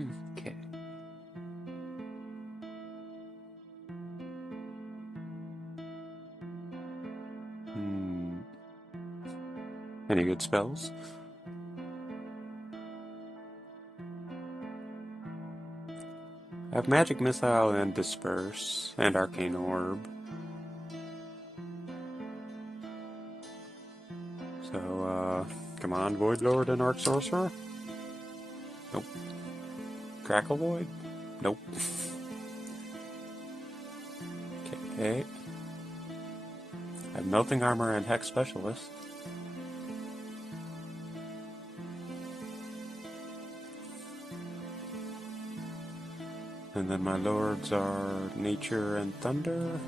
Okay. Any good spells? I have Magic Missile and Disperse and Arcane Orb. So, come on, Void Lord and Arc Sorcerer? Nope. Crackle Void? Nope. Okay. I have Melting Armor and Hex Specialist. And then my lords are Nature and Thunder.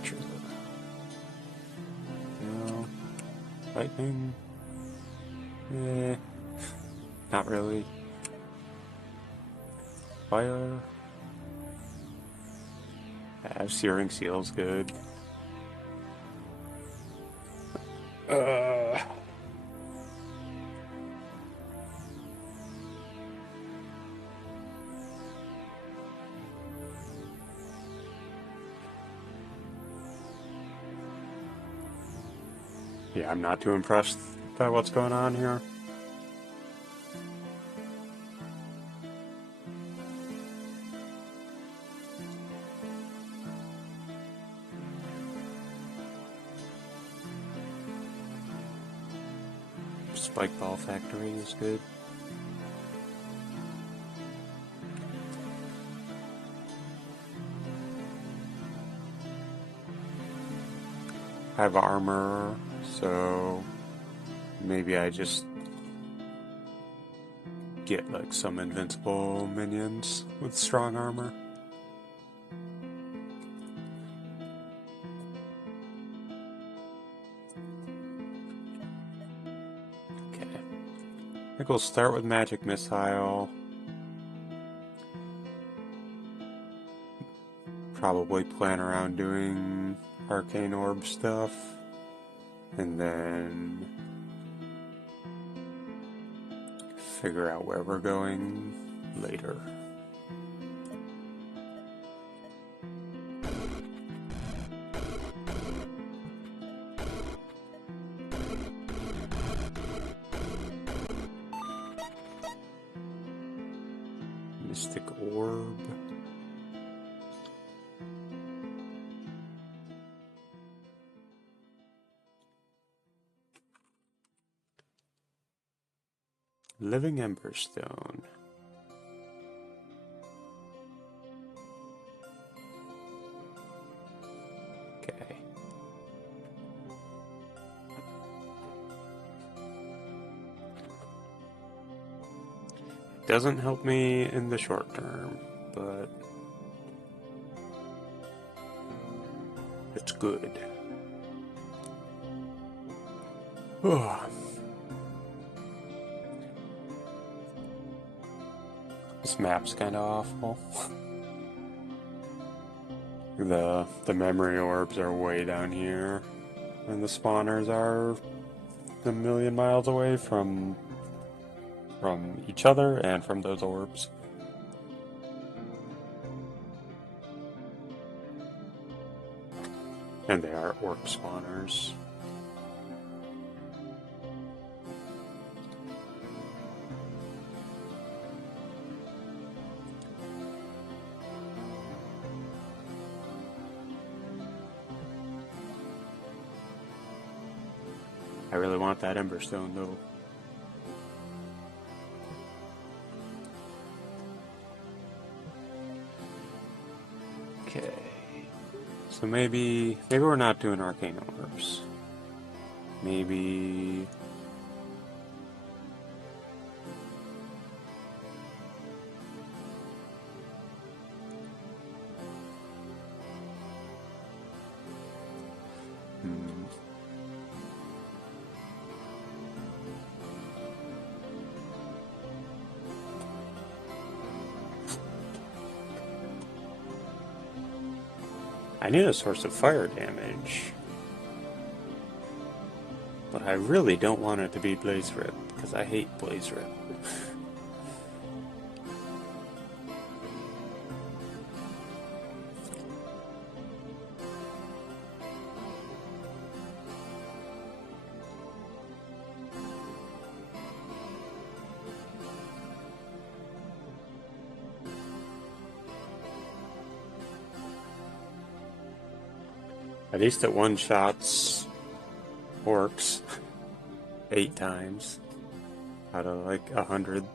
Nature. No. Lightning. Not really. Fire. Searing Seal's good. Yeah, I'm not too impressed by what's going on here. Spike Ball Factory is good. I have armor, so maybe I just get like some invincible minions with strong armor. Okay. I think we'll start with Magic Missile. Probably plan around doing Arcane Orb stuff, and then figure out where we're going later. Mystic Orb. Living Emberstone. Okay. Doesn't help me in the short term, but it's good. This map's kind of awful. The memory orbs are way down here, and the spawners are a million miles away from each other and from those orbs. And they are orb spawners. I really want that Emberstone though. Okay. So maybe we're not doing Arcane Orbs. Maybe I need a source of fire damage, but I really don't want it to be Blaze Rip, because I hate Blaze Rip. At least it one-shots orcs 8 times out of like 100.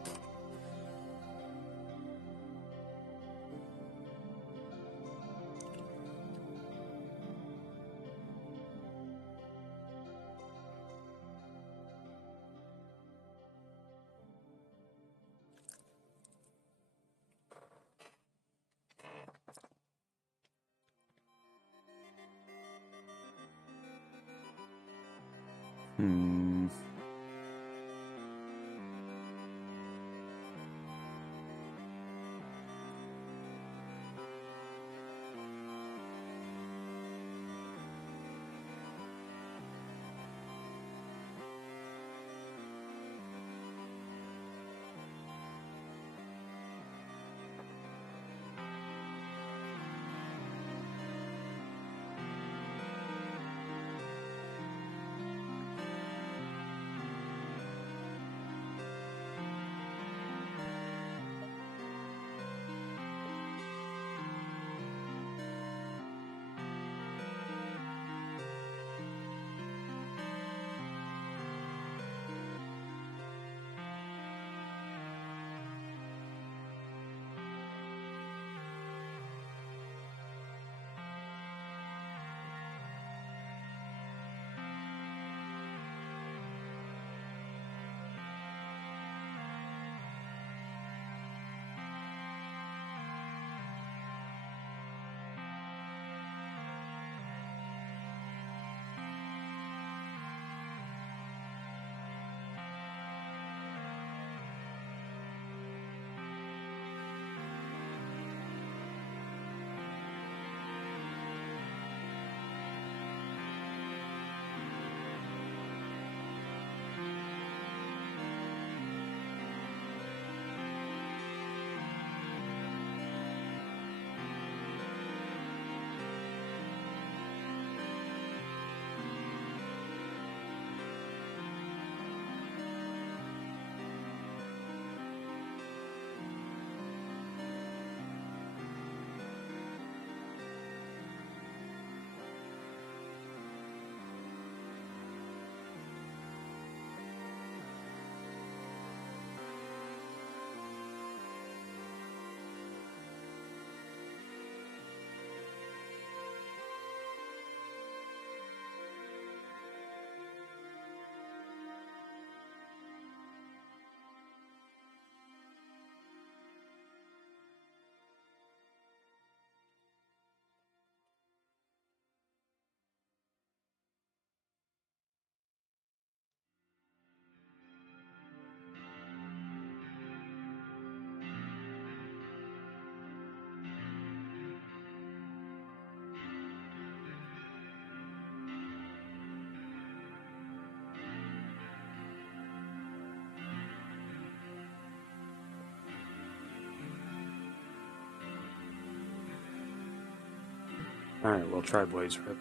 Alright, we'll try Blaze Rip.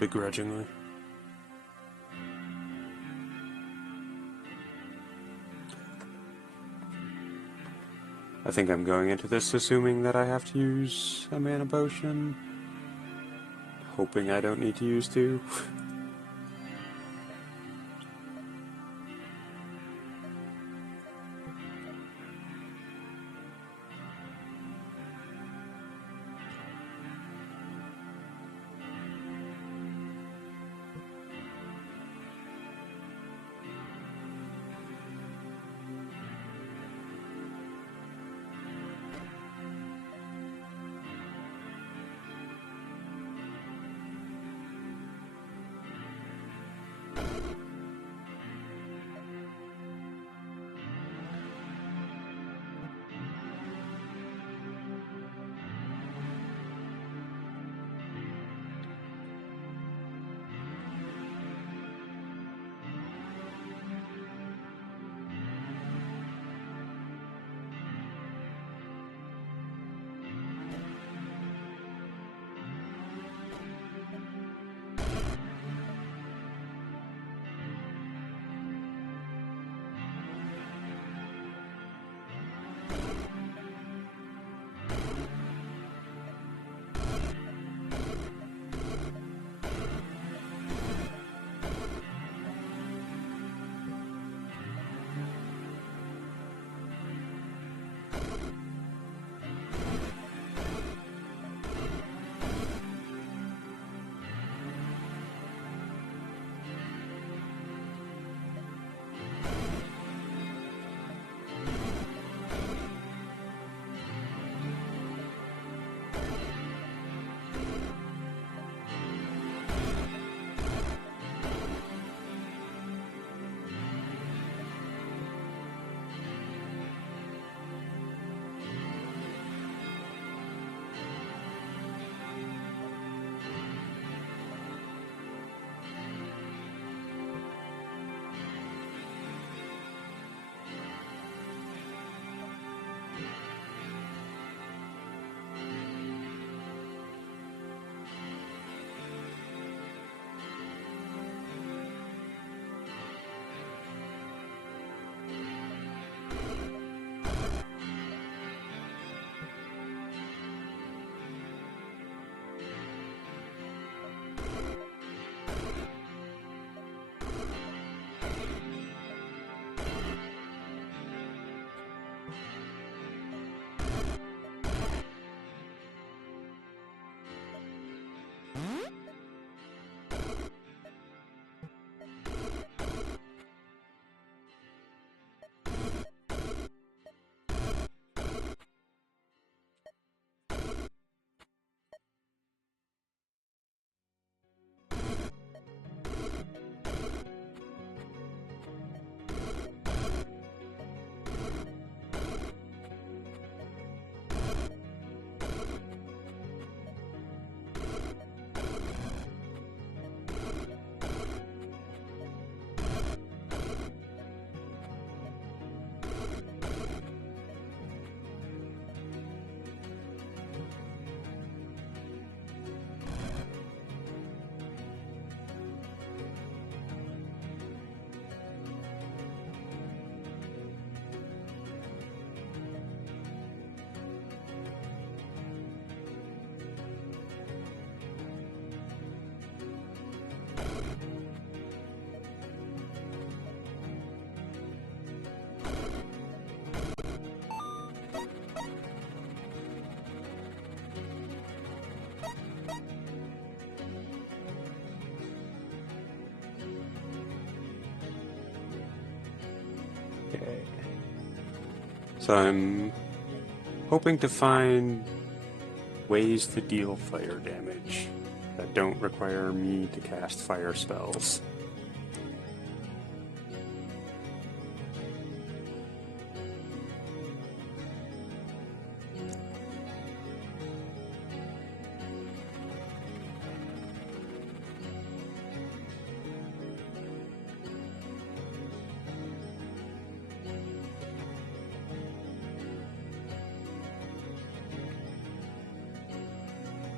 Begrudgingly. I think I'm going into this assuming that I have to use a mana potion. Hoping I don't need to use 2. Okay. So I'm hoping to find ways to deal fire damage that don't require me to cast fire spells.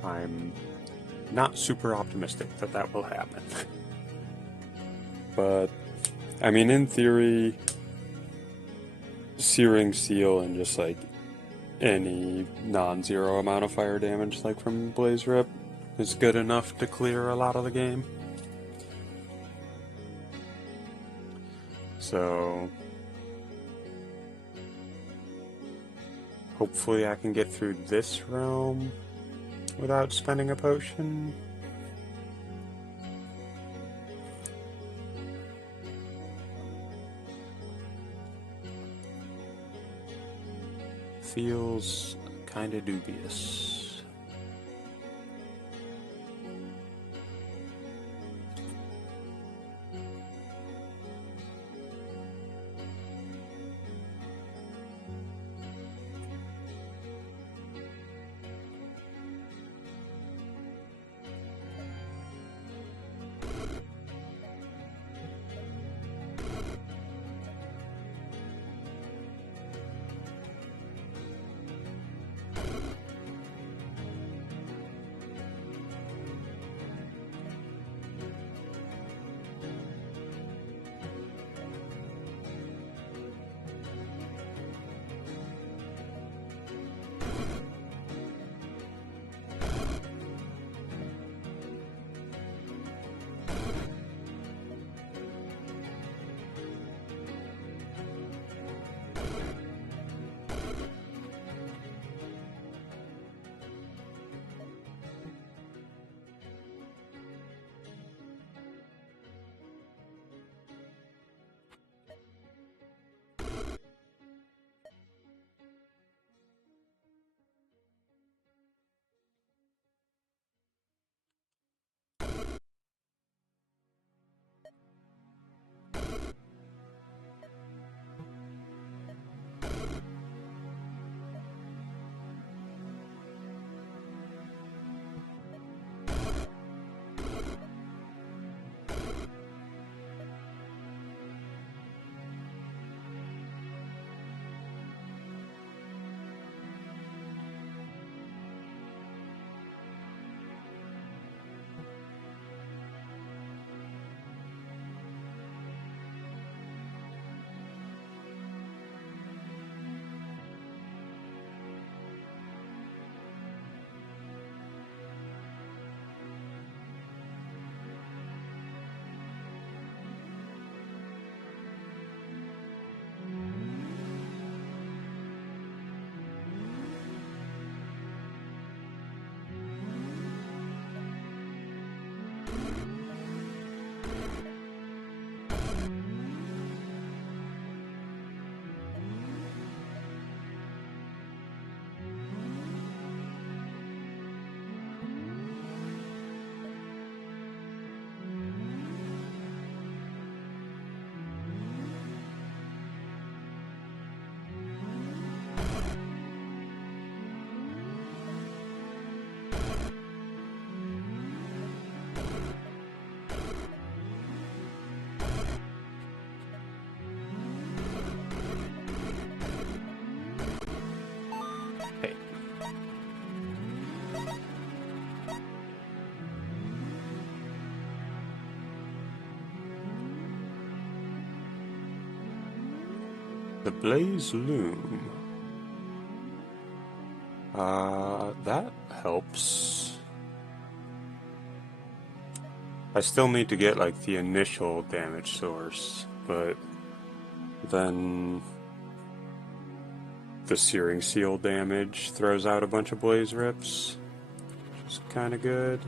I'm not super optimistic that that will happen. But, I mean, in theory, Searing Seal and just like any non-zero amount of fire damage, like from Blaze Rip, is good enough to clear a lot of the game. So, hopefully I can get through this realm without spending a potion. Feels kinda dubious. Hey. The Blaze Loom. That helps. I still need to get like the initial damage source, but then the Searing Seal damage throws out a bunch of Blaze Rips, which is kinda good.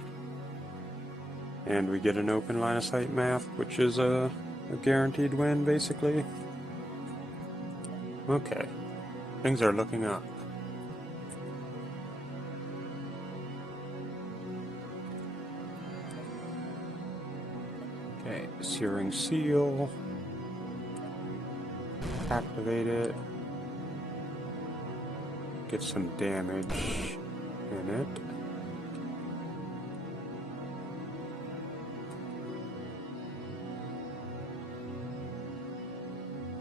And we get an open line of sight map, which is a guaranteed win, basically. Okay. Things are looking up. Okay, Searing Seal. Activate it. Get some damage in it.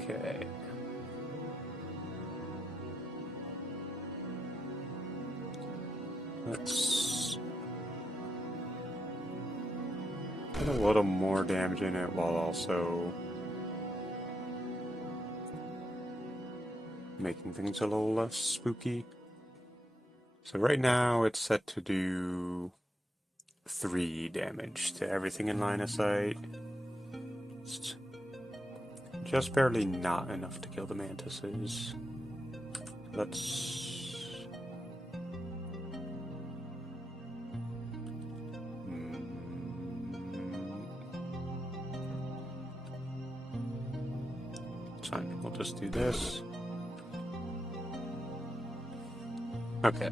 Okay. Let's put a little more damage in it while also making things a little less spooky. So right now it's set to do 3 damage to everything in line of sight. It's just barely not enough to kill the mantises. Let's... It's fine, we'll just do this. Okay,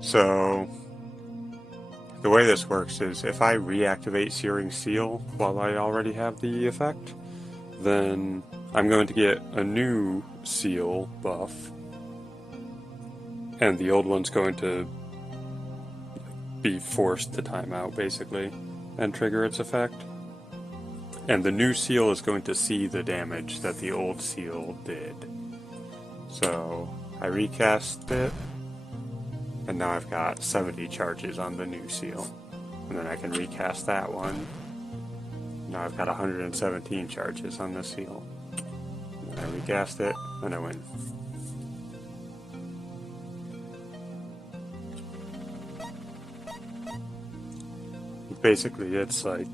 so the way this works is if I reactivate Searing Seal while I already have the effect, then I'm going to get a new seal buff, and the old one's going to be forced to time out, basically, and trigger its effect. And the new seal is going to see the damage that the old seal did. So I recast it, and now I've got 70 charges on the new seal. And then I can recast that one. Now I've got 117 charges on the seal. And then I recast it, and I win. Basically, it's like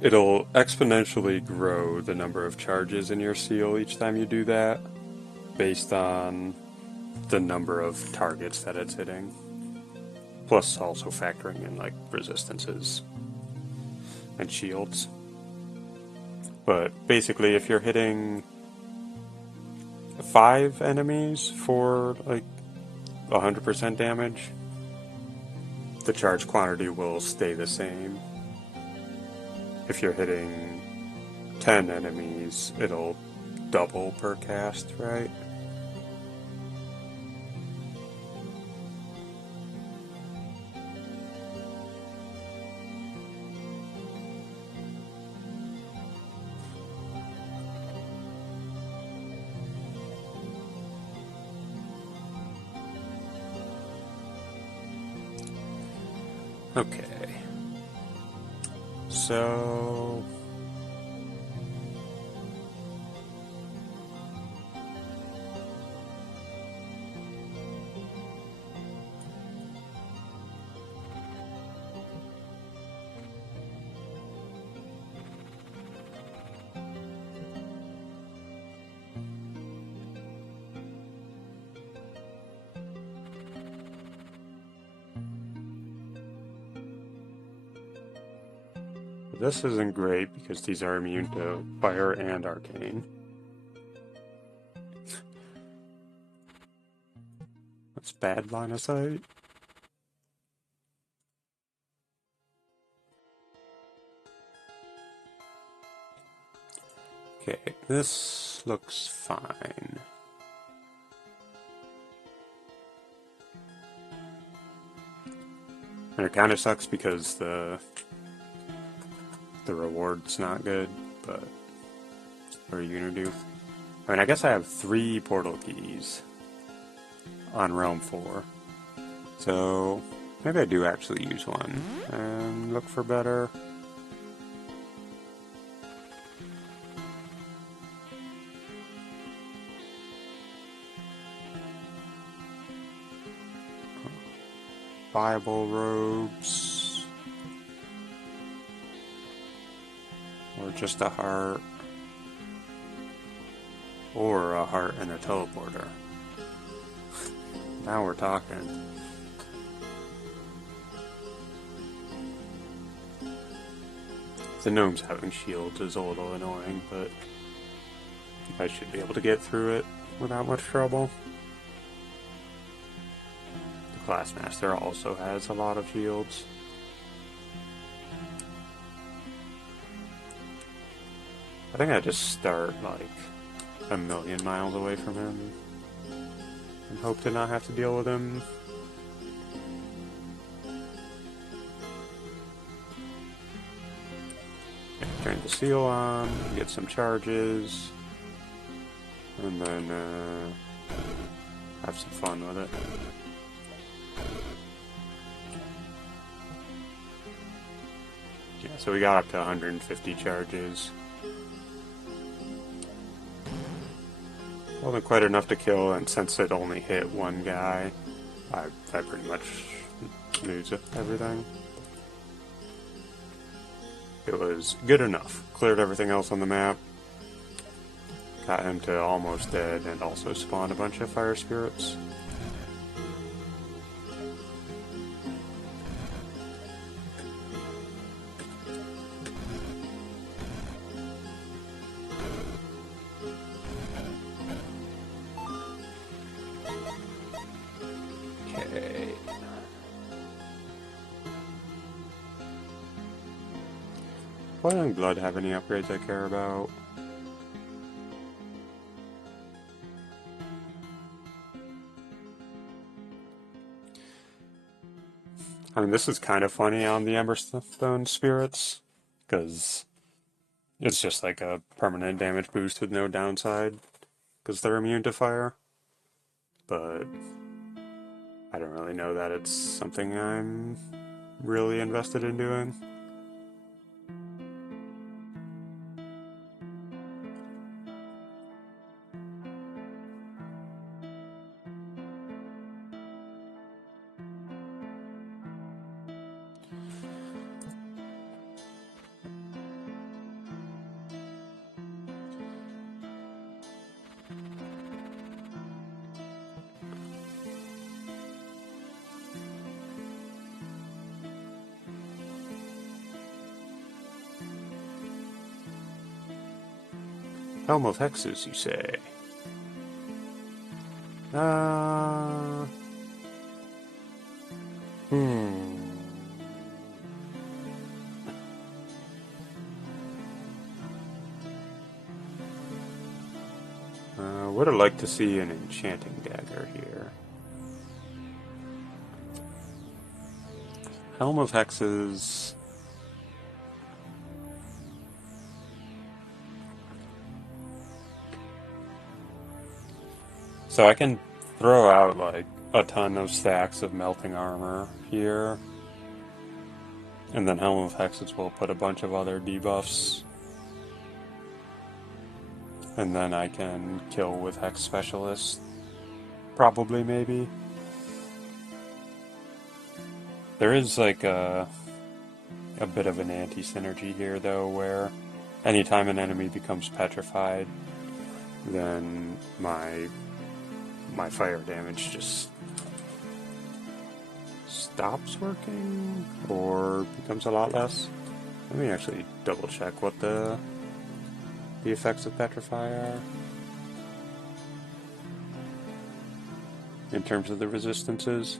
it'll exponentially grow the number of charges in your seal each time you do that, based on the number of targets that it's hitting. Plus also factoring in like resistances and shields. But basically if you're hitting 5 enemies for like 100% damage, the charge quantity will stay the same. If you're hitting 10 enemies, it'll double per cast, right? Okay. So... this isn't great because these are immune to fire and arcane. That's bad line of sight. Okay, this looks fine. And it kind of sucks because the reward's not good, but what are you gonna do? I mean, I guess I have 3 portal keys on Realm 4, so maybe I do actually use one and look for better. Bible robes. Or just a heart. Or a heart and a teleporter. Now we're talking. The gnomes having shields is a little annoying, but I should be able to get through it without much trouble. The Classmaster also has a lot of shields. I think I just start like a million miles away from him and hope to not have to deal with him. Turn the seal on, get some charges, and then have some fun with it. Yeah, so we got up to 150 charges. Wasn't quite enough to kill, and since it only hit one guy, I pretty much lose everything. It was good enough. Cleared everything else on the map. Got him to almost dead, and also spawned a bunch of fire spirits. Okay. Boiling Blood have any upgrades I care about? I mean, this is kind of funny on the Emberstone spirits, because it's just like a permanent damage boost with no downside, because they're immune to fire. But I don't really know that it's something I'm really invested in doing. Helm of Hexes, you say? Hmm. Would have liked to see an enchanting dagger here. Helm of Hexes. So I can throw out like a ton of stacks of melting armor here. And then Helm of Hexes will put a bunch of other debuffs. And then I can kill with Hex Specialist. Probably, maybe. There is like a bit of an anti-synergy here, though, where anytime an enemy becomes petrified, then my fire damage just stops working, or becomes a lot less. Let me actually double check what the effects of Petrify are in terms of the resistances.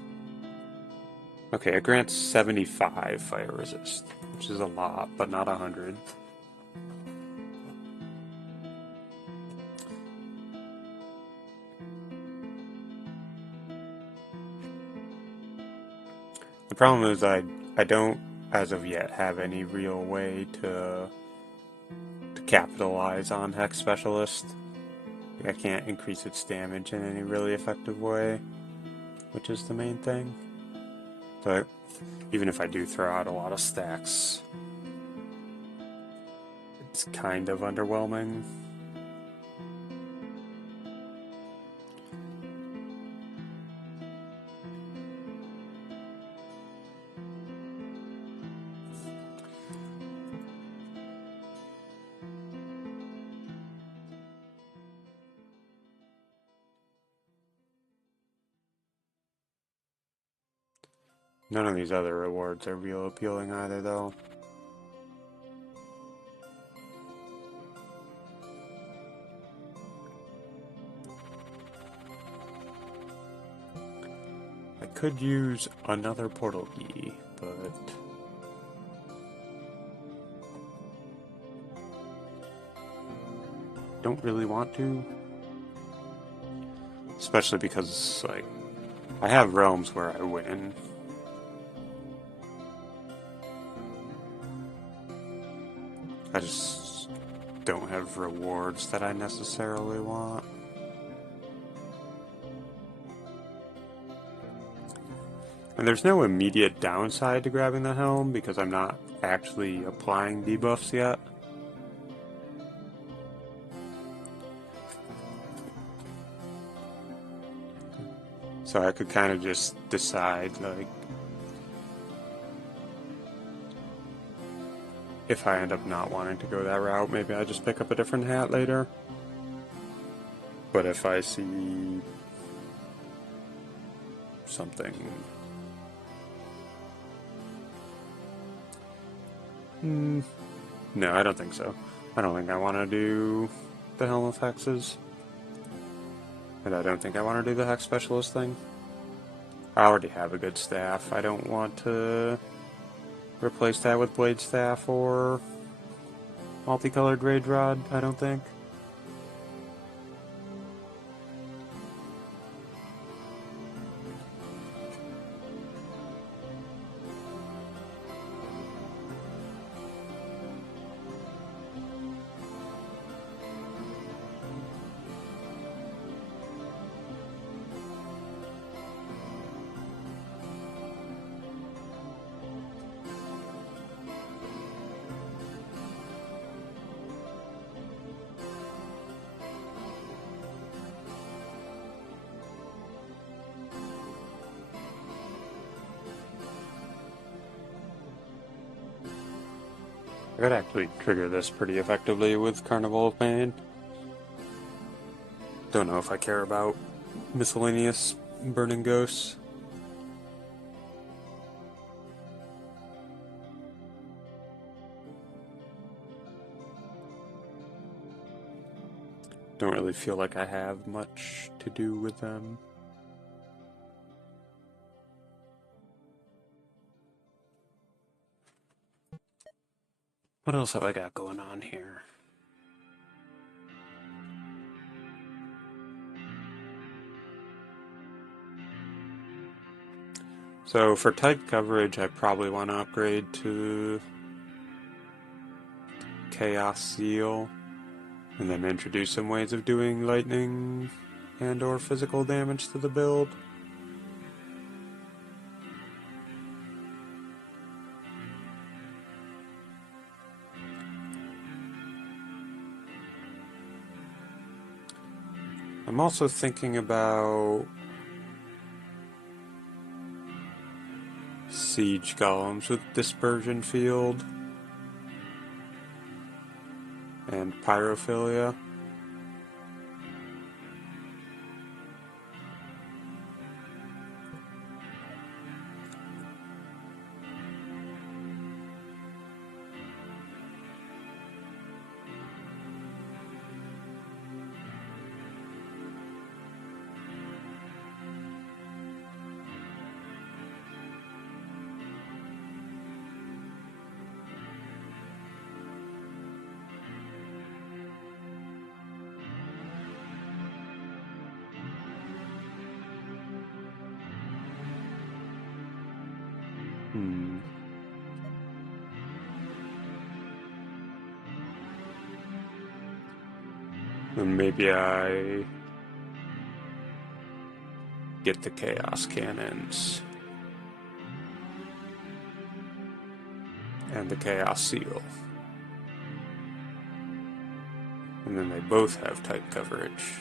Okay, it grants 75 fire resist, which is a lot, but not 100. The problem is I don't, as of yet, have any real way to capitalize on Hex Specialist. I can't increase its damage in any really effective way, which is the main thing. But even if I do throw out a lot of stacks, it's kind of underwhelming. None of these other rewards are real appealing either, though. could use another portal key, but don't really want to. Especially because, like, I have realms where I win. I just don't have rewards that I necessarily want. And there's no immediate downside to grabbing the helm because I'm not actually applying debuffs yet. So I could kind of just decide, like, if I end up not wanting to go that route, maybe I just pick up a different hat later. But if I see something... No, I don't think so. I don't think I want to do the Helm of Hexes. And I don't think I want to do the Hex Specialist thing. I already have a good staff. I don't want to replace that with Blade Staff or Multicolored Rage Rod, I don't think. I could actually trigger this pretty effectively with Carnival of Pain. Don't know if I care about miscellaneous burning ghosts. Don't really feel like I have much to do with them. What else have I got going on here? So for tight coverage, I probably want to upgrade to Chaos Seal, and then introduce some ways of doing lightning and or physical damage to the build. I'm also thinking about siege golems with dispersion field and pyrophilia. And maybe I get the Chaos Cannons and the Chaos Seal. And then they both have tight coverage.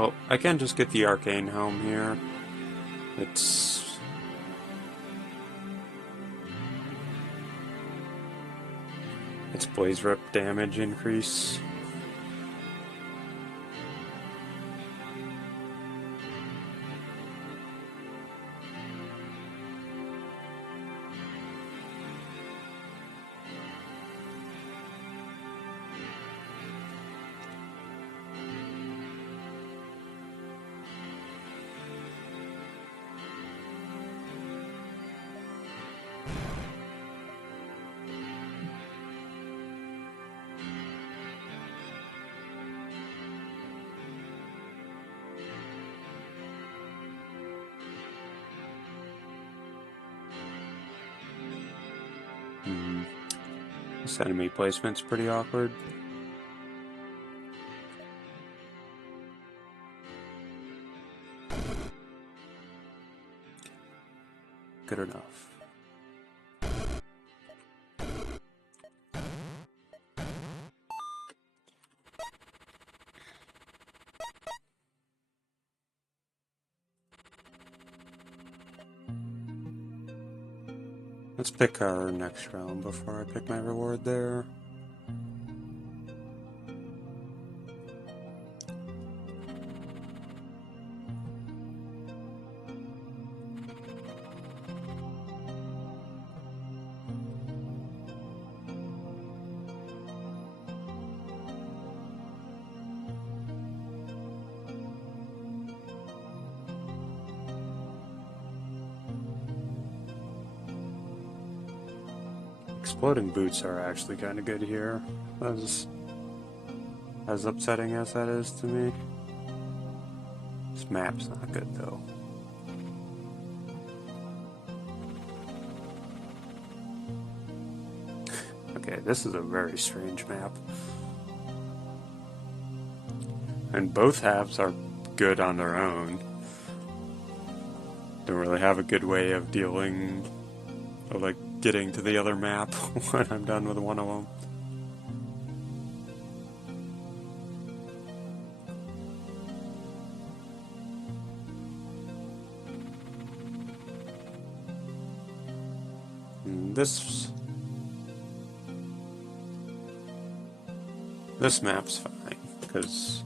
Well, I can just get the arcane helm here. It's blaze rip damage increase. This enemy placement's pretty awkward. Good enough. Let's pick our next round before I pick my reward there. Exploding boots are actually kind of good here, as upsetting as that is to me. This map's not good though. Okay, this is a very strange map. And both halves are good on their own. Don't really have a good way of dealing, or like getting to the other map when I'm done with one of them. And this map's fine, because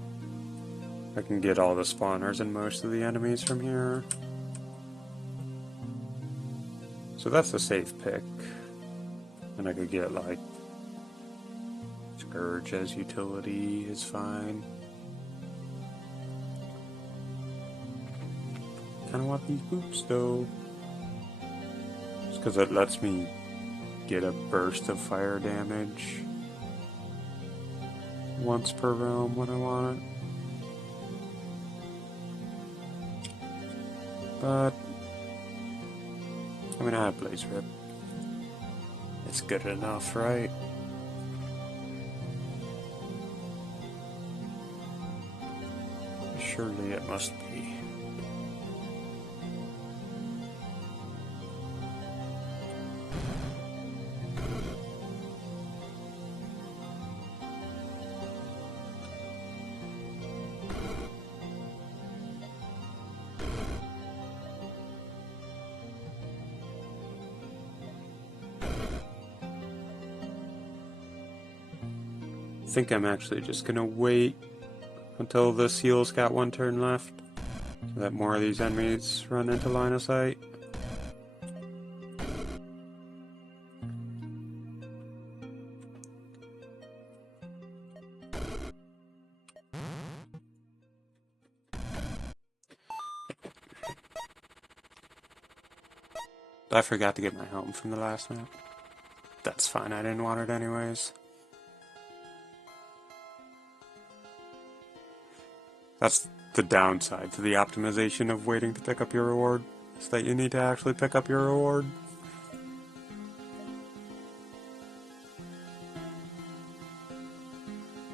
I can get all the spawners and most of the enemies from here. So that's a safe pick. And I could get like Scourge as utility is fine. Kinda want these boots though. Just because it lets me get a burst of fire damage once per realm when I want it. But I'm gonna have Blaze Rip. It's good enough, right? Surely it must be. I think I'm actually just gonna wait until the seal's got one turn left, so that more of these enemies run into line of sight. I forgot to get my helm from the last map. That's fine, I didn't want it anyways. That's the downside to the optimization of waiting to pick up your reward, is that you need to actually pick up your reward.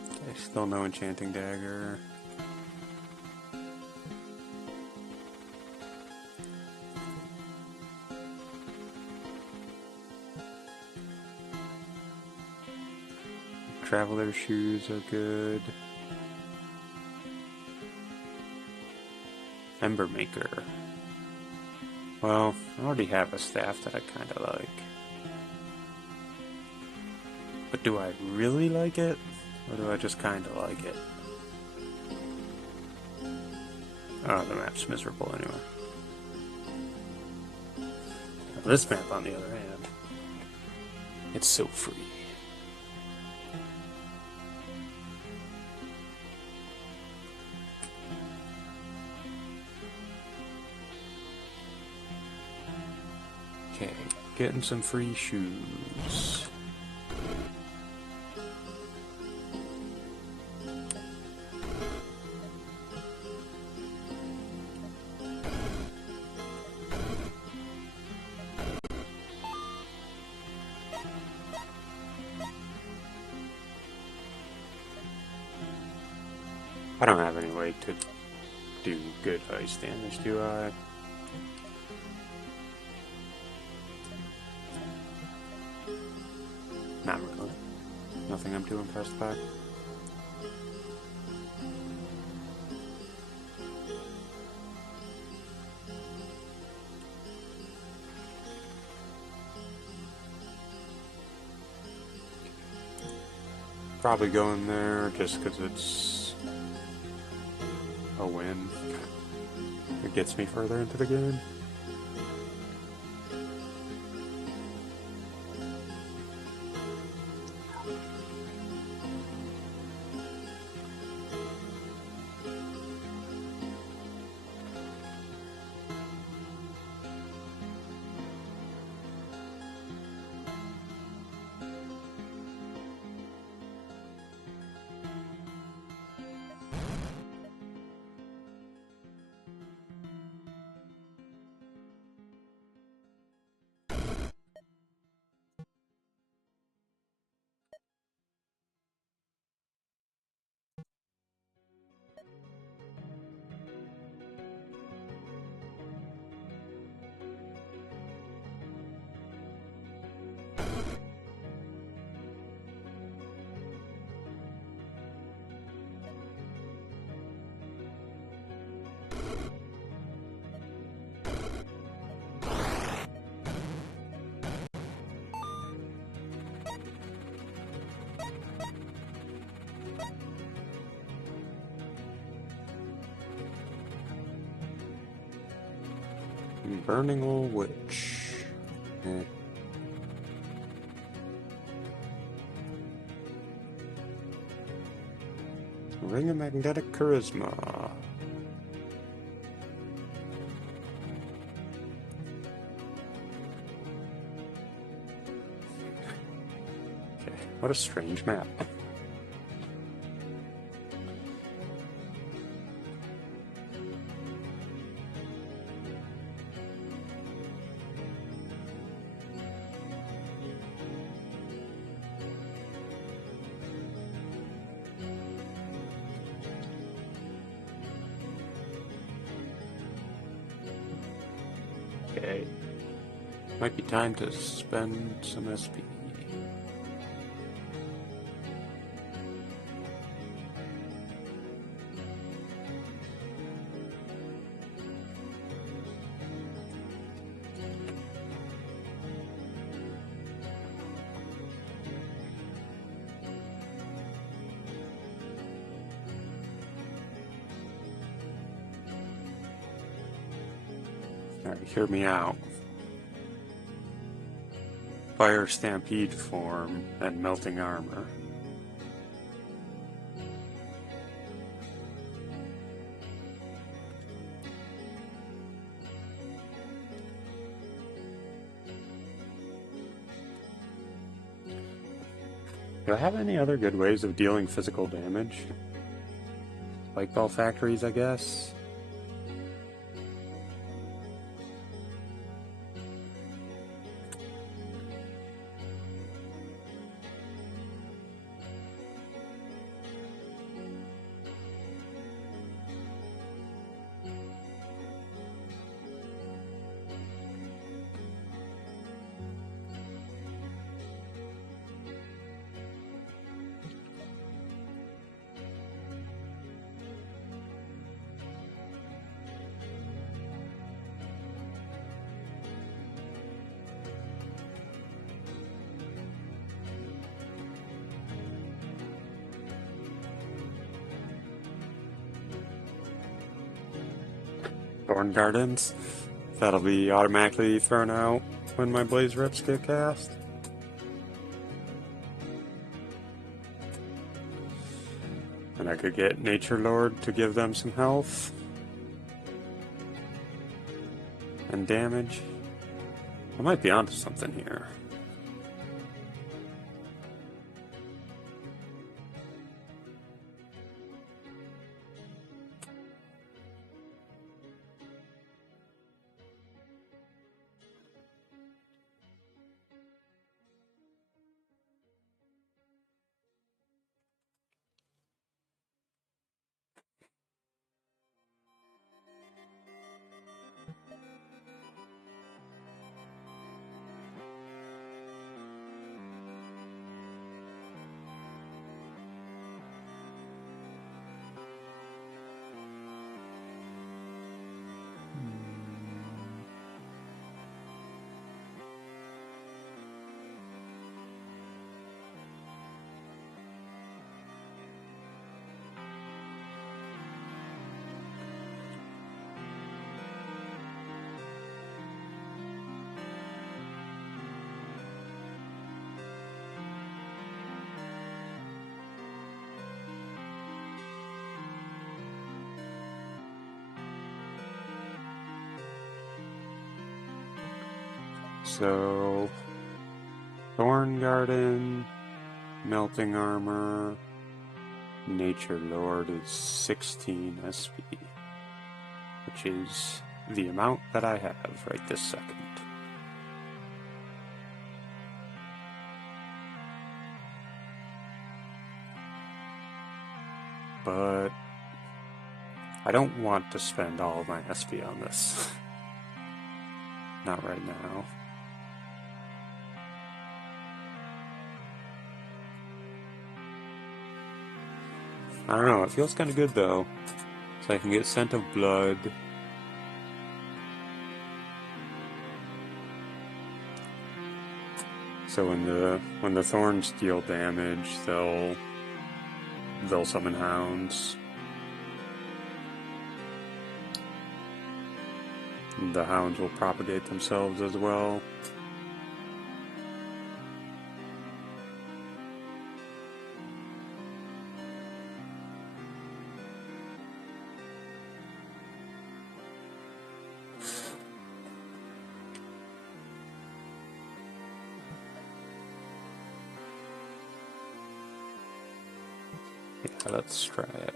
Okay, still no enchanting dagger. Traveler shoes are good. Ember Maker. Well, I already have a staff that I kind of like. But do I really like it? Or do I just kind of like it? Oh, the map's miserable anyway. This map, on the other hand, it's so free. Okay, getting some free shoes. I don't have any way to do good ice damage, do I? Not really. Nothing I'm too impressed by. Probably going there just because it's a win. It gets me further into the game. Burning Old Witch. Ring of Magnetic Charisma. Okay, what a strange map. Okay. Might be time to spend some SP. Alright, hear me out. Fire Stampede form and melting armor. Do I have any other good ways of dealing physical damage? Spike ball factories, I guess? Thorn Gardens. That'll be automatically thrown out when my Blaze Rips get cast. And I could get Nature Lord to give them some health and damage. I might be onto something here. So, Thorn Garden, Melting Armor, Nature Lord is 16 SP, which is the amount that I have right this second. But I don't want to spend all of my SP on this. Not right now. I don't know, it feels kind of good though. So I can get Scent of Blood. So when the thorns deal damage, they'll summon hounds. The hounds will propagate themselves as well. Yeah, let's try it.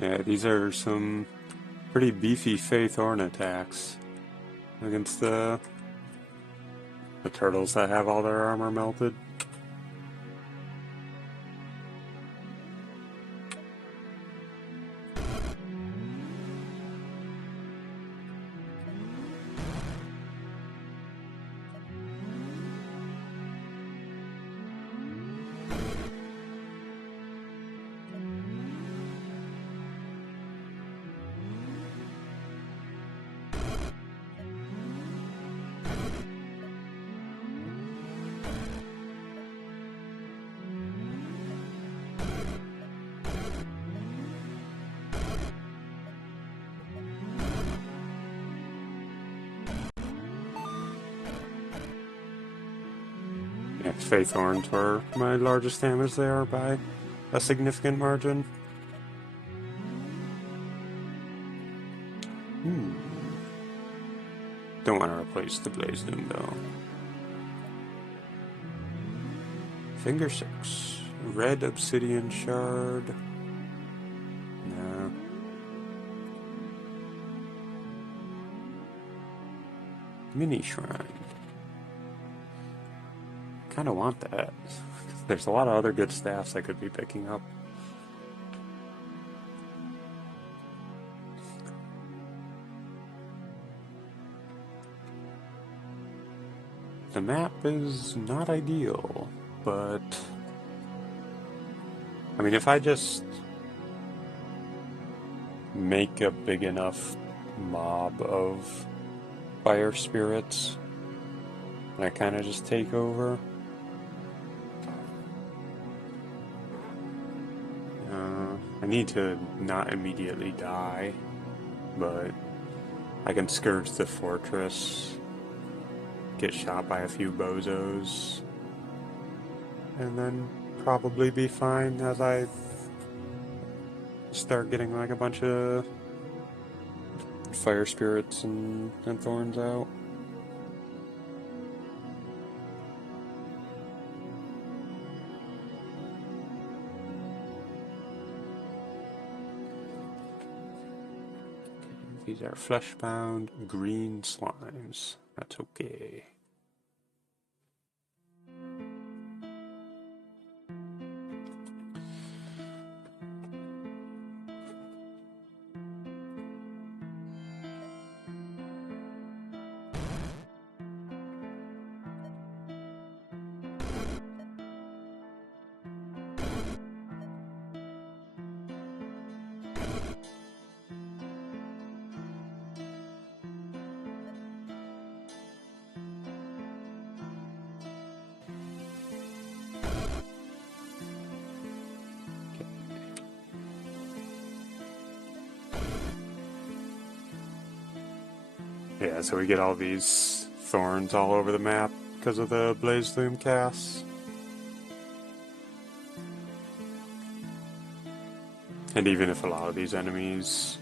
Yeah, these are some pretty beefy Fey Thorn attacks against the turtles that have all their armor melted. Yeah, Fey Thorns were my largest damage there by a significant margin. Don't want to replace use the Blaze Doom though. Finger 6. Red Obsidian Shard. No. Mini Shrine. Kinda want that. There's a lot of other good staffs I could be picking up. The map is not ideal, but I mean, if I just make a big enough mob of fire spirits, and I kind of just take over. I need to not immediately die, but I can scourge the fortress, get shot by a few bozos, and then probably be fine as I start getting like a bunch of fire spirits and thorns out. These are flesh-bound green slimes. That's okay. Yeah, so we get all these thorns all over the map because of the Blaze Loom casts. And even if a lot of these enemies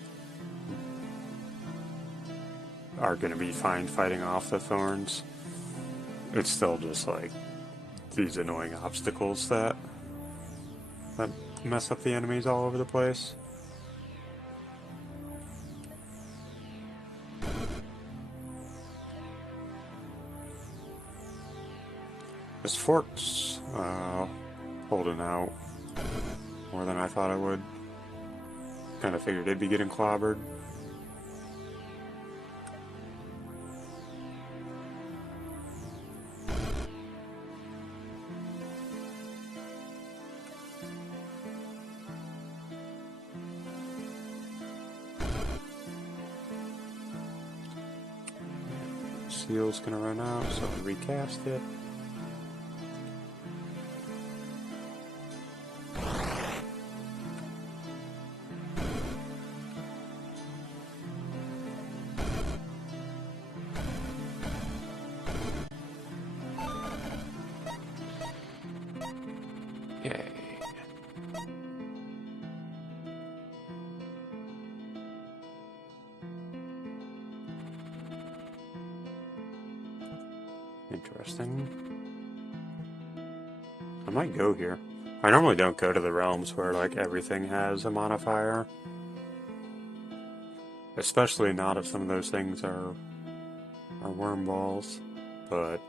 are going to be fine fighting off the thorns, it's still just like these annoying obstacles that mess up the enemies all over the place. This fort's holding out more than I thought it would. Kind of figured it'd be getting clobbered. Seal's gonna run out, so I'll recast it. Yay. Interesting. I might go here. I normally don't go to the realms where like everything has a modifier. Especially not if some of those things are worm balls, but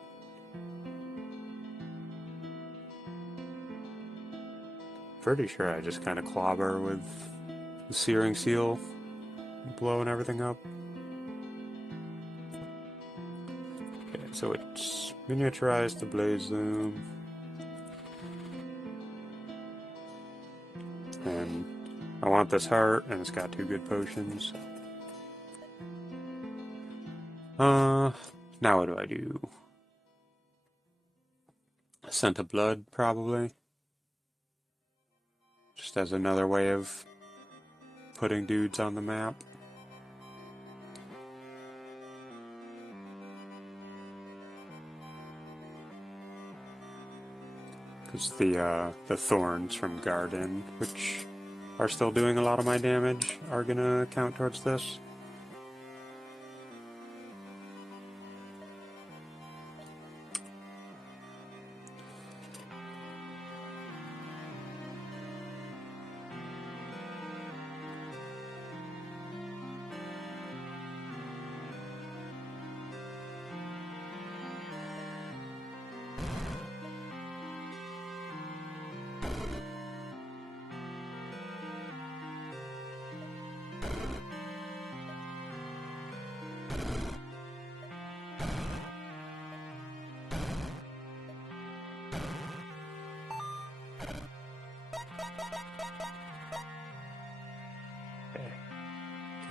pretty sure I just kind of clobber with the Searing Seal, blowing everything up. Okay, so it's miniaturized the Blaze Loom. And I want this heart, and it's got 2 good potions. Now what do I do? Scent of Blood, probably. Just as another way of putting dudes on the map. Because the thorns from Garden, which are still doing a lot of my damage, are gonna count towards this.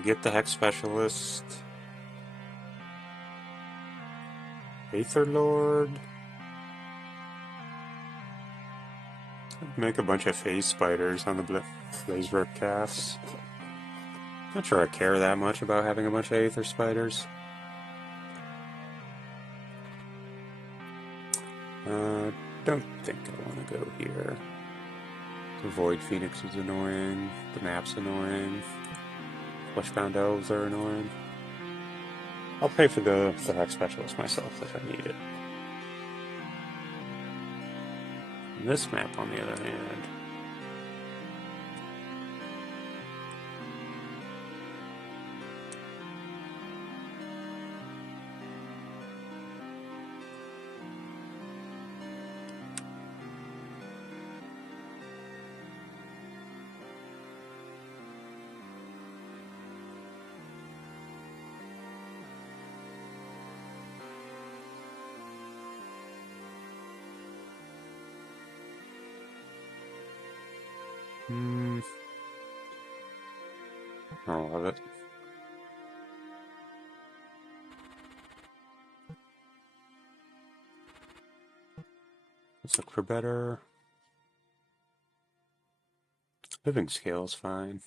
Get the Hex Specialist. Aether Lord. Make a bunch of phase spiders on the Blaze Rip casts. Not sure I care that much about having a bunch of Aether spiders. Don't think I want to go here. The Void Phoenix is annoying. The map's annoying. Fleshbound Elves are annoying. I'll pay for the Hex Specialist myself if I need it. And this map, on the other hand, I love it. Let's look for better. Living Scale is fine.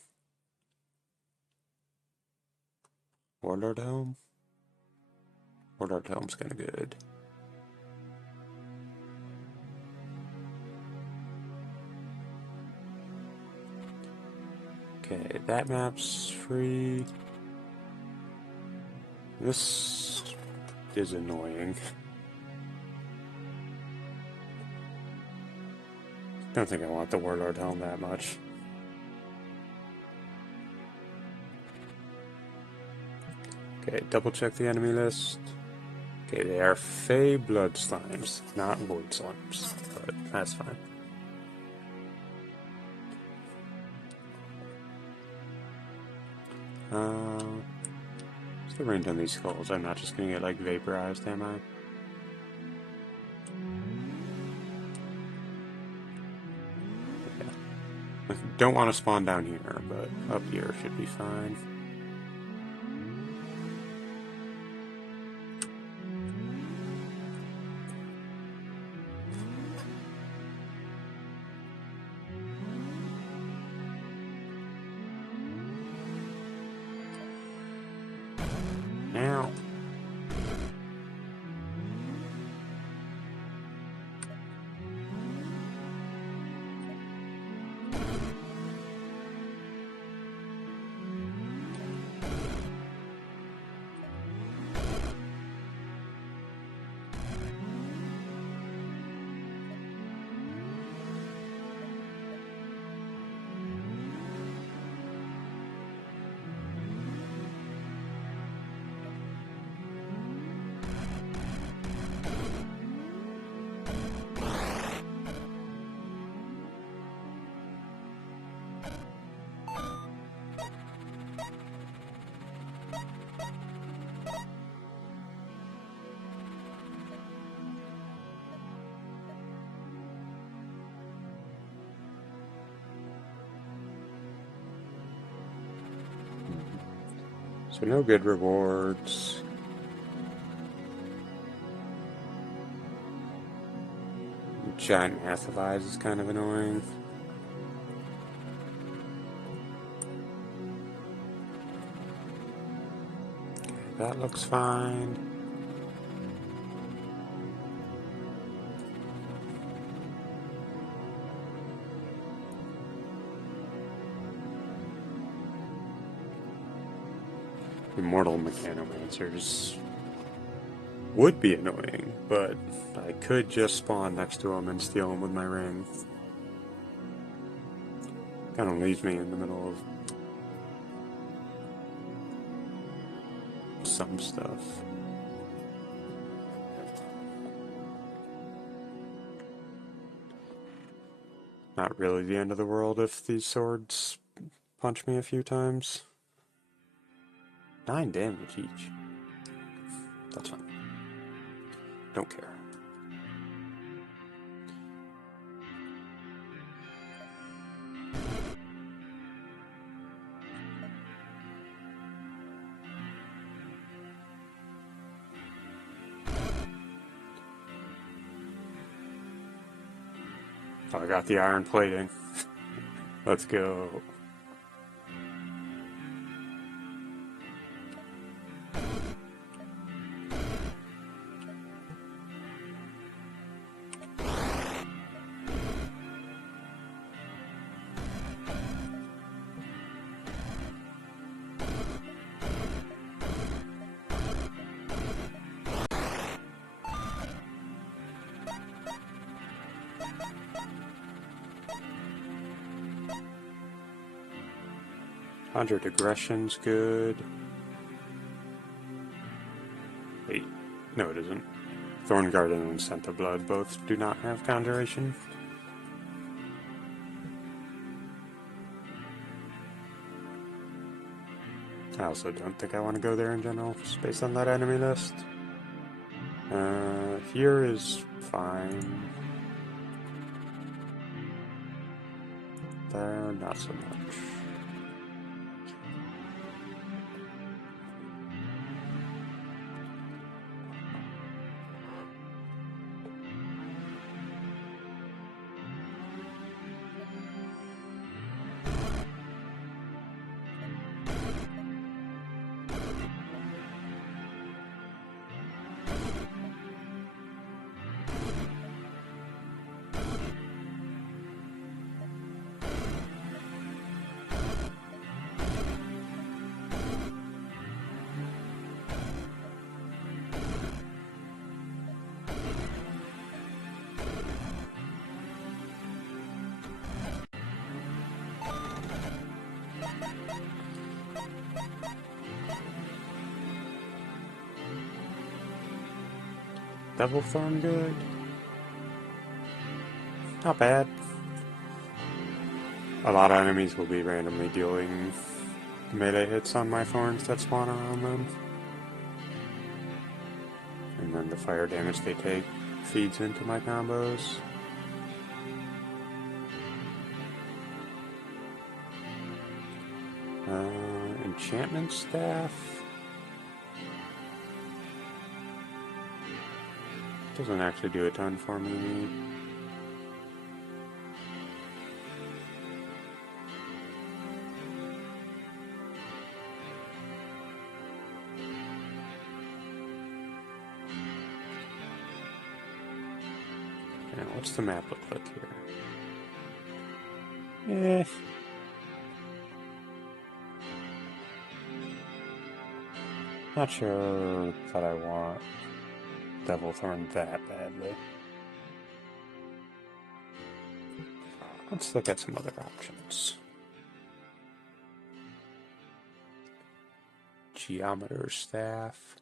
Warlord Helm? Warlord Helm's kinda good. Okay, that map's free. This is annoying. Don't think I want the Warlord Helm that much. Okay, double check the enemy list. Okay, they are Fey Blood Slimes, not Void Slimes, but that's fine. What's the range on these skulls? I'm not just gonna get, like, vaporized, am I? Yeah. I don't want to spawn down here, but up here should be fine. Now. So no good rewards. Giant Math of Eyes is kind of annoying. Okay, that looks fine. Immortal Mechanomancers would be annoying, but I could just spawn next to them and steal them with my ring. Kind of leaves me in the middle of some stuff. Not really the end of the world if these swords punch me a few times. 9 damage each. That's fine. Don't care. Oh, I got the iron plating. Let's go. Hundred aggression's good. Wait, no it isn't. Thorn Guard and Incidental Blood both do not have conjuration. I also don't think I want to go there in general, just based on that enemy list. Here is fine. There, not so much. Devil Thorn good? Not bad. A lot of enemies will be randomly dealing melee hits on my thorns that spawn around them. And then the fire damage they take feeds into my combos. Enchantment Staff doesn't actually do a ton for me. Now, what's the map look like here? Not sure that I want Devil Thorn that badly. Let's look at some other options. Geometer Staff.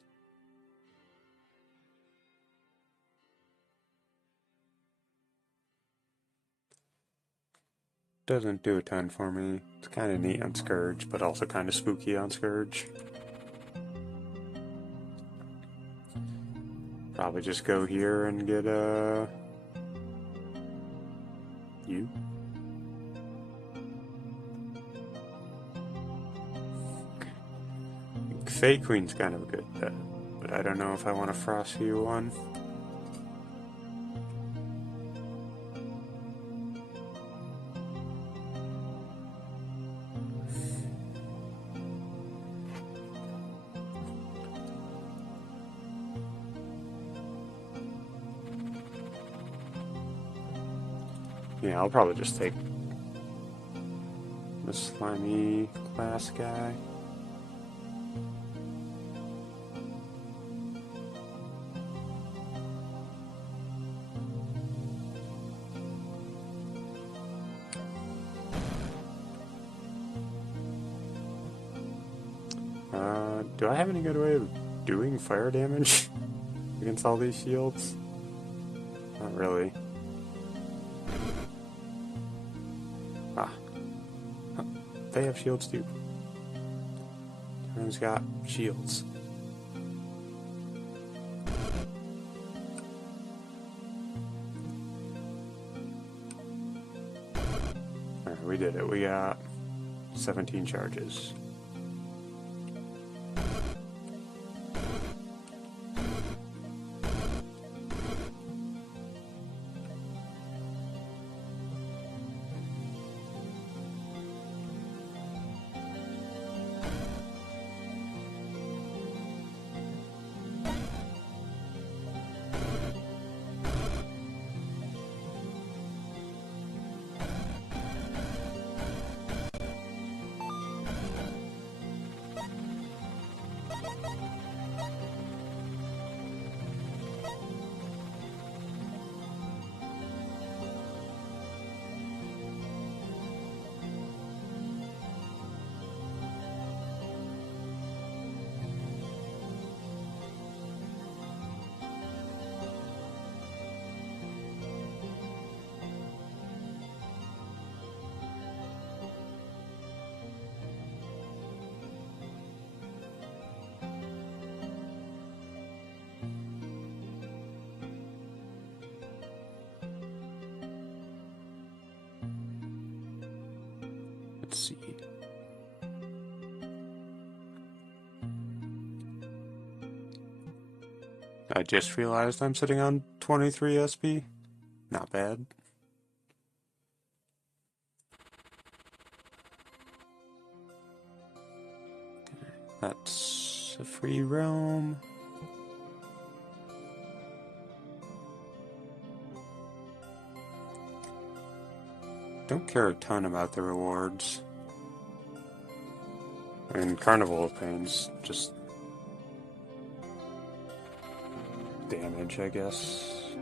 Doesn't do a ton for me. It's kind of neat on Scourge, but also kind of spooky on Scourge. Probably just go here and get you. Fate Queen's kind of a good bet, but I don't know if I want a Frosty one. Yeah, I'll probably just take the slimy class guy. Do I have any good way of doing fire damage against all these shields? Not really. They have shields too. Everyone's got shields. Alright, we did it. We got 17 charges. Let's see. I just realized I'm sitting on 23 SP. Not bad. That's a free realm. Don't care a ton about the rewards. I mean, Carnival of Pain's just damage, I guess.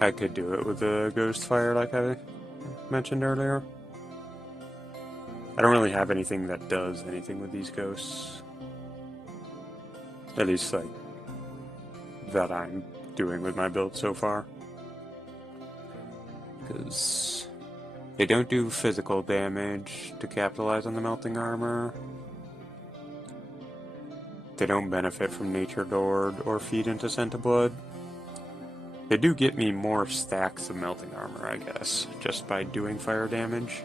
I could do it with the Ghost Fire like I mentioned earlier. I don't really have anything that does anything with these ghosts. At least, like, that I'm doing with my build so far. Because they don't do physical damage to capitalize on the melting armor. They don't benefit from Nature Lord or feed into Scent of Blood. They do get me more stacks of melting armor, I guess, just by doing fire damage.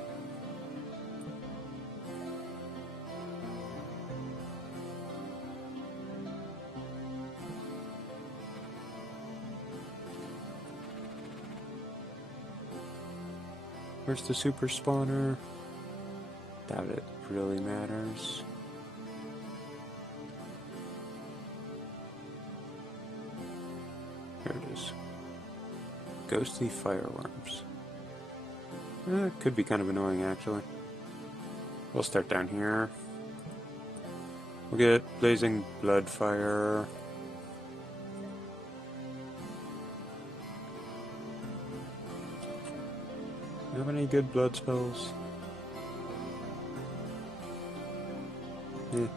Where's the super spawner? Doubt it really matters. There it is. Ghostly fireworms. It could be kind of annoying, actually. We'll start down here. We'll get Blazing Blood Fire. Have any good blood spells? Yeah.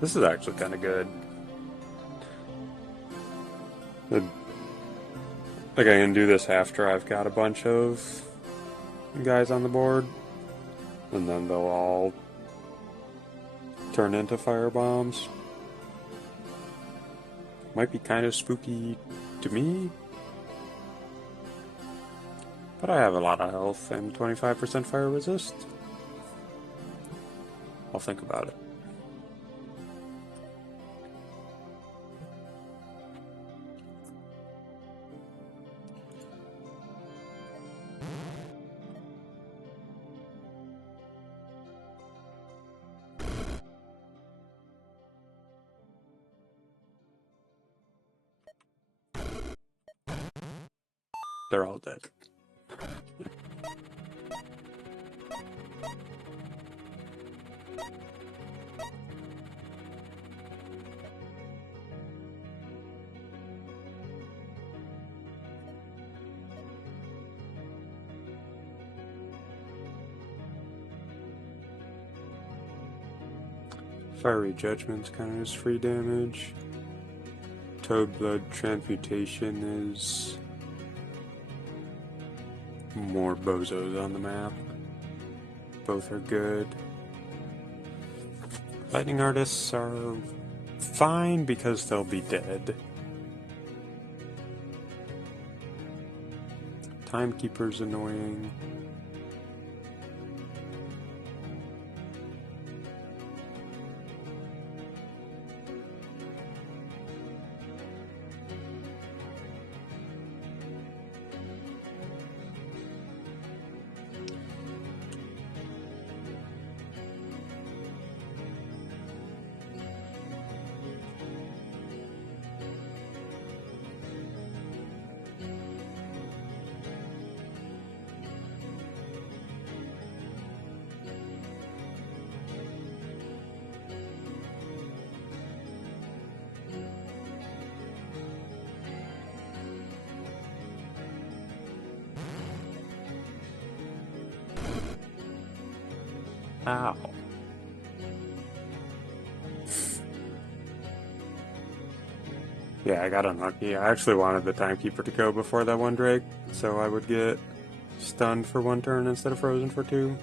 This is actually kind of good. Like, I can do this after I've got a bunch of guys on the board, and then they'll all turn into fire bombs. Might be kind of spooky to me, but I have a lot of health and 25% fire resist. I'll think about it. They're all dead. Fiery Judgment's kind of just free damage. Toad Blood Transmutation is more bozos on the map. Both are good. Lightning Artists are fine because they'll be dead. Timekeeper's annoying. Ow. Yeah, I got unlucky. I actually wanted the Timekeeper to go before that one Drake, so I would get stunned for one turn instead of frozen for two.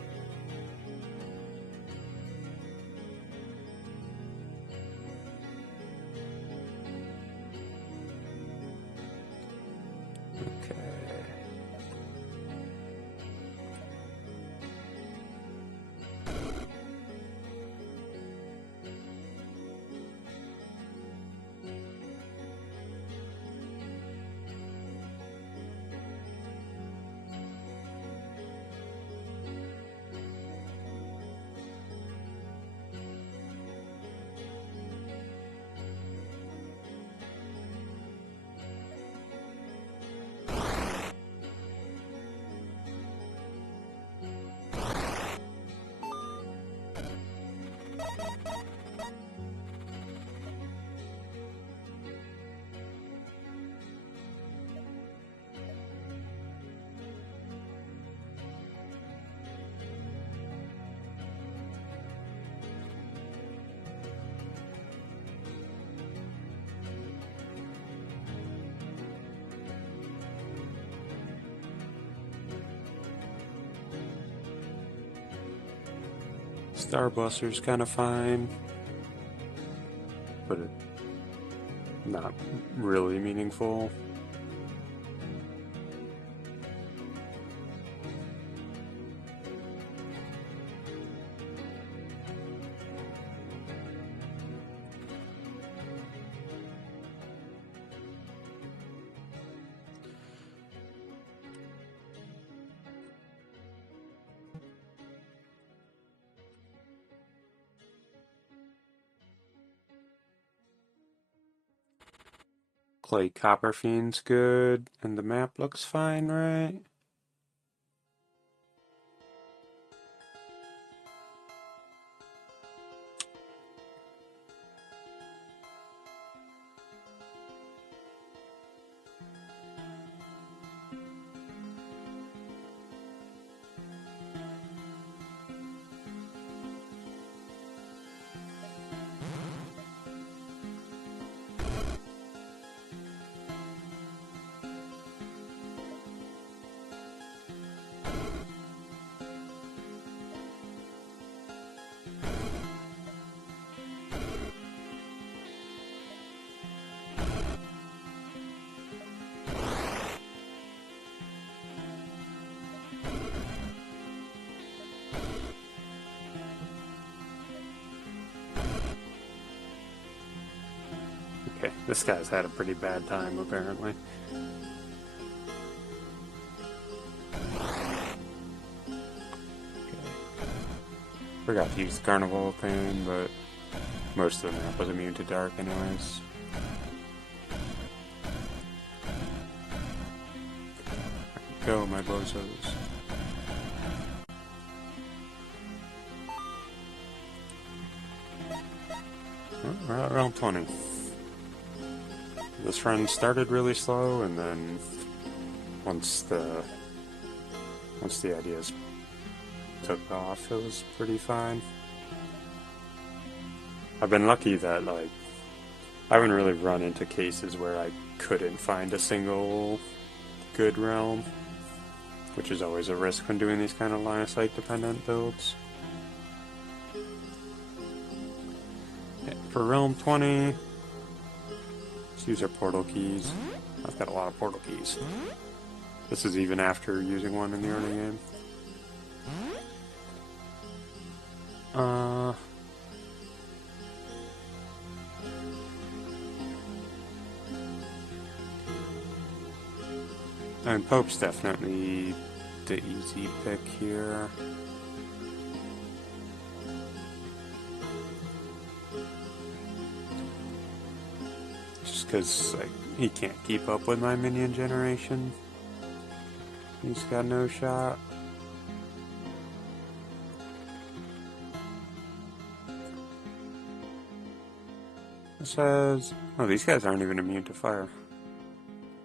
Starbuster's kind of fine, but not really meaningful. Clay Copperfield's good, and the map looks fine, right? Okay, this guy's had a pretty bad time, apparently. Forgot to use the carnival thing, but most of the map was immune to dark anyways. Go, my bozos. Oh, we're at round 20. This run started really slow, and then once the ideas took off, it was pretty fine. I've been lucky that, like, I haven't really run into cases where I couldn't find a single good realm, which is always a risk when doing these kind of line of sight dependent builds. For realm 20, let's use our portal keys. I've got a lot of portal keys. This is even after using one in the early game. And Pope's definitely the easy pick here. Just because he can't keep up with my minion generation. He's got no shot. It says, oh, these guys aren't even immune to fire.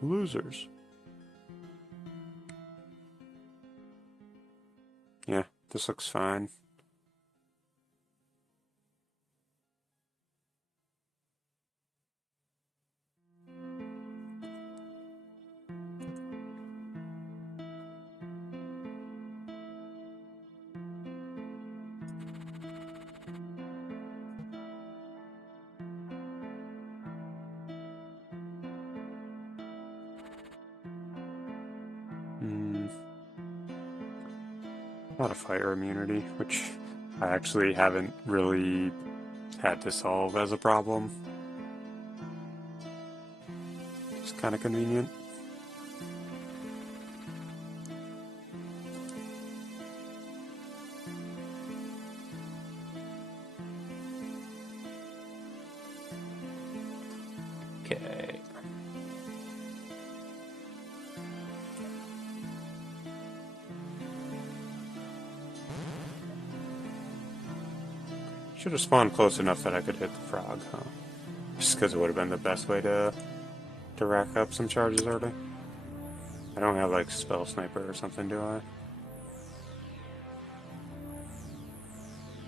Losers. Yeah, this looks fine. A lot of fire immunity, which I actually haven't really had to solve as a problem. It's kind of convenient. Okay. Should have spawned close enough that I could hit the frog, huh? Just because it would have been the best way to rack up some charges early. I don't have, like, spell sniper or something, do I?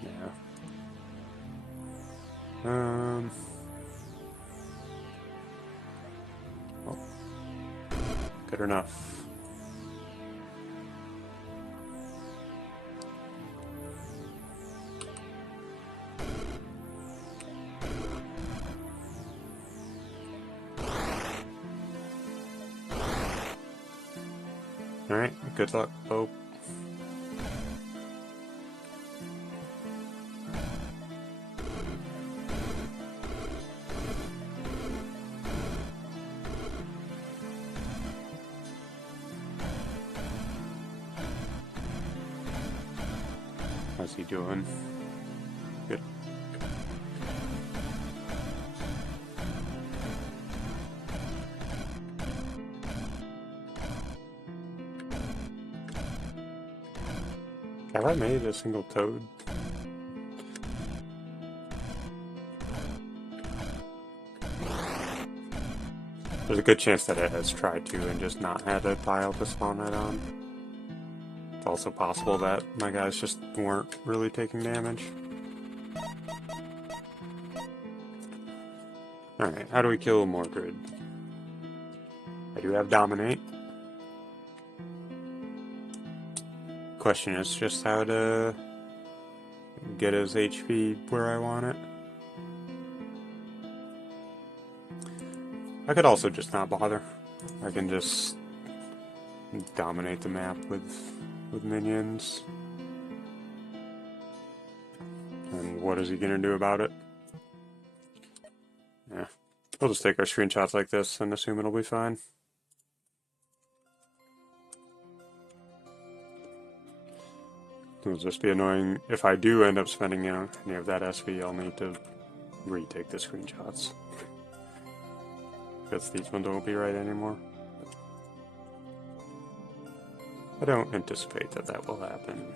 Yeah. Oh. Good enough. Alright, good luck, Bo. How's he doing? Good. Have I made a single toad? There's a good chance that it has tried to and just not had a tile to spawn it on. It's also possible that my guys just weren't really taking damage. Alright, how do we kill Mordred? I do have Dominate. Question is just how to get his HP where I want it. I could also just not bother. I can just dominate the map with minions. And what is he gonna do about it? Yeah. We'll just take our screenshots like this and assume it'll be fine. It'll just be annoying if I do end up spending any of that SV, I'll need to retake the screenshots. Because these ones won't be right anymore. I don't anticipate that that will happen.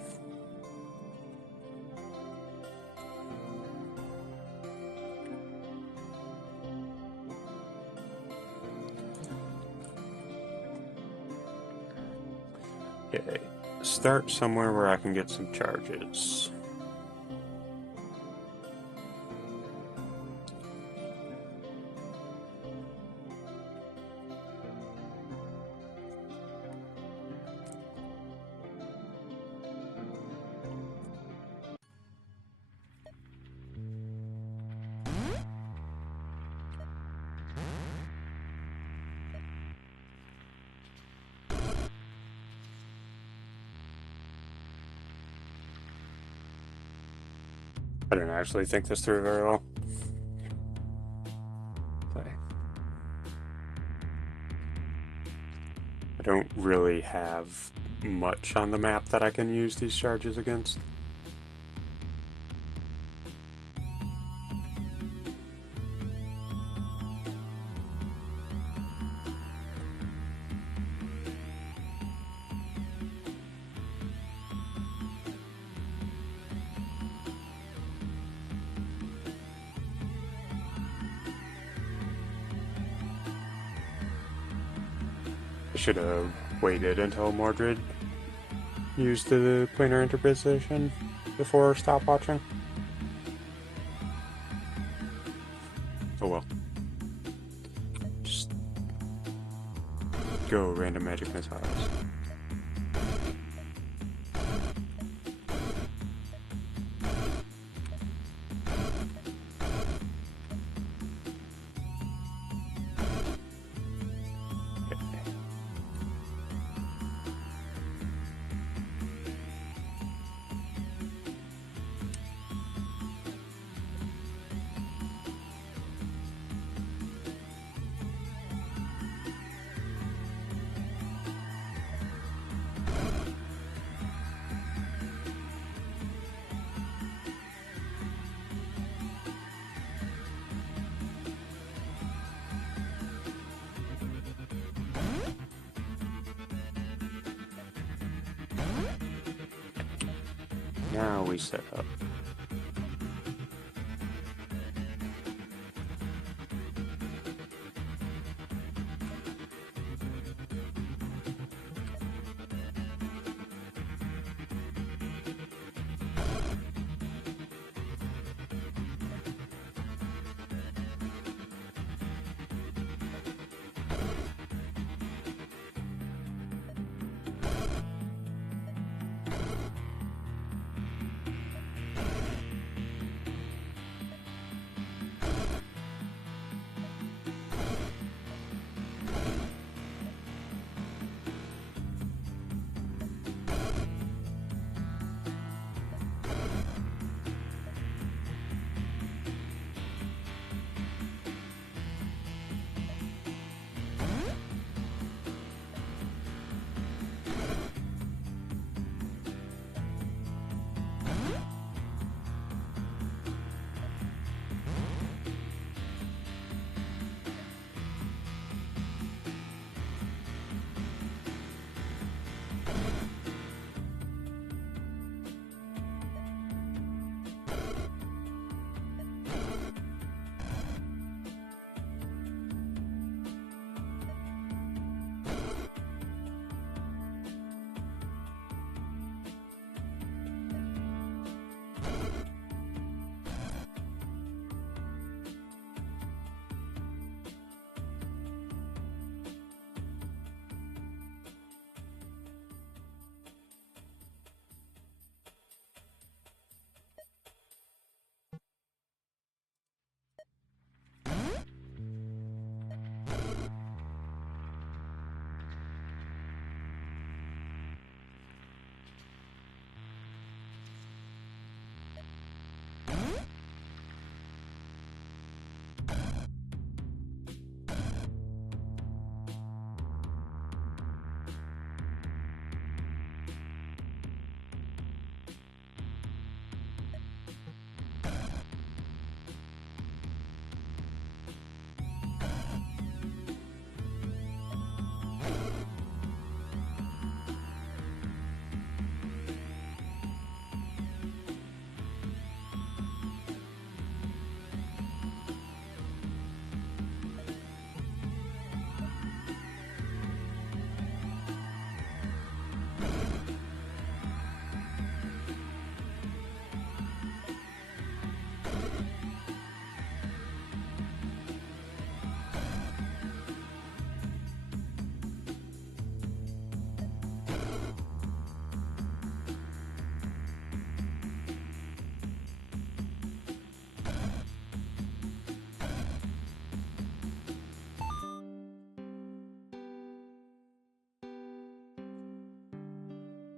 Okay, start somewhere where I can get some charges. I didn't actually think this through very well. I don't really have much on the map that I can use these charges against. I should have waited until Mordred used the planar interposition before stopwatching. Oh well. Just go random magic missiles. Now we set up.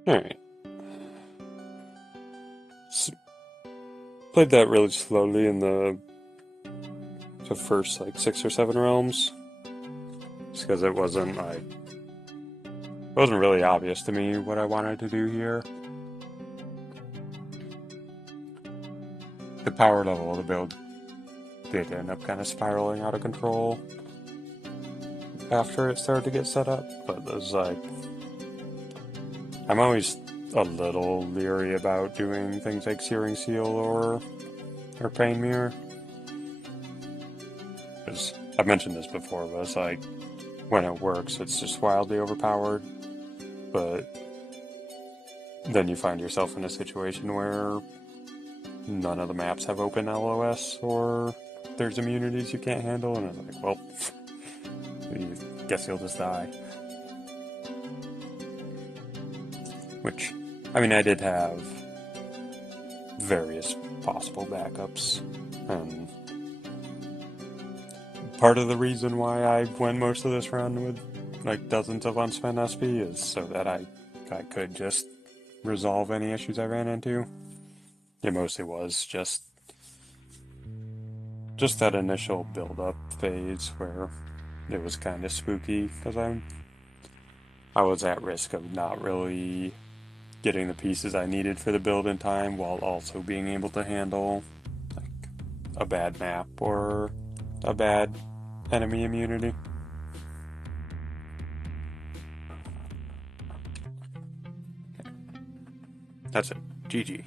Alright. Played that really slowly in the first like 6 or 7 realms. Just because it wasn't really obvious to me what I wanted to do here. The power level of the build did end up kind of spiraling out of control after it started to get set up, but it was like, I'm always a little leery about doing things like Searing Seal or Pain Mirror. Because I've mentioned this before, but it's like, when it works, it's just wildly overpowered, but then you find yourself in a situation where none of the maps have open LOS, or there's immunities you can't handle, and it's like, well, I guess you'll just die. Which, I mean, I did have various possible backups, and part of the reason why I went most of this run with like dozens of unspent SP is so that I could just resolve any issues I ran into. It mostly was just that initial build-up phase where it was kind of spooky because I was at risk of not really getting the pieces I needed for the build in time, while also being able to handle like a bad map or a bad enemy immunity. That's it. GG.